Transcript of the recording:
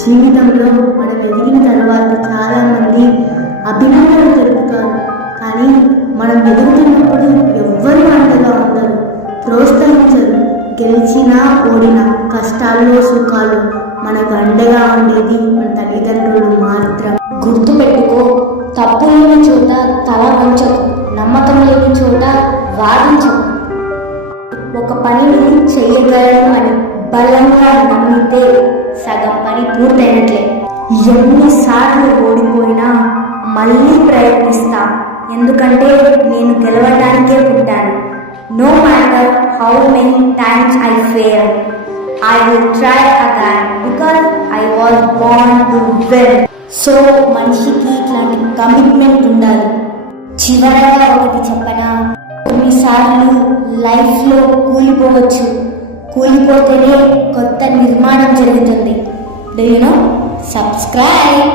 జీవితంలో మనం ఎదిగిన తర్వాత చాలామంది అభినందనలు తెలుపుతారు, కానీ మనం ఎదుగుతున్నప్పుడు ఎవ్వరూ అండగా ఉండరు, ప్రోత్సహించరు. గెలిచినా ఓడినా కష్టాల్లో సుఖాలు మనకు అండగా ఉండేది మన తల్లిదండ్రులు మాత్రం. గుర్తుపెట్టుకో, తప్పు లేని చోట తల వంచకు, నమ్మకం లేని చోట వాదించకు. ఒక పనిని చెయ్యగలను అని బలంగా నమ్మితే సగం పని పూర్తయినట్లే. ఎన్నిసార్లు ఓడిపోయినా మళ్ళీ ప్రయత్నిస్తా, ఎందుకంటే నేను గెలవడానికే పుట్టాను. No matter how many times I fail, I will try again because I was born to win. So మనిషికి ఇట్లాంటి కమిట్మెంట్ ఉండాలి. చివరగా ఒకటి చెప్పనా, కొన్నిసార్లు లైఫ్లో కూలిపోవచ్చు, కూలిపోతేనే కొత్త నిర్మాణం జరుగుతుంది. Do you know? Subscribe.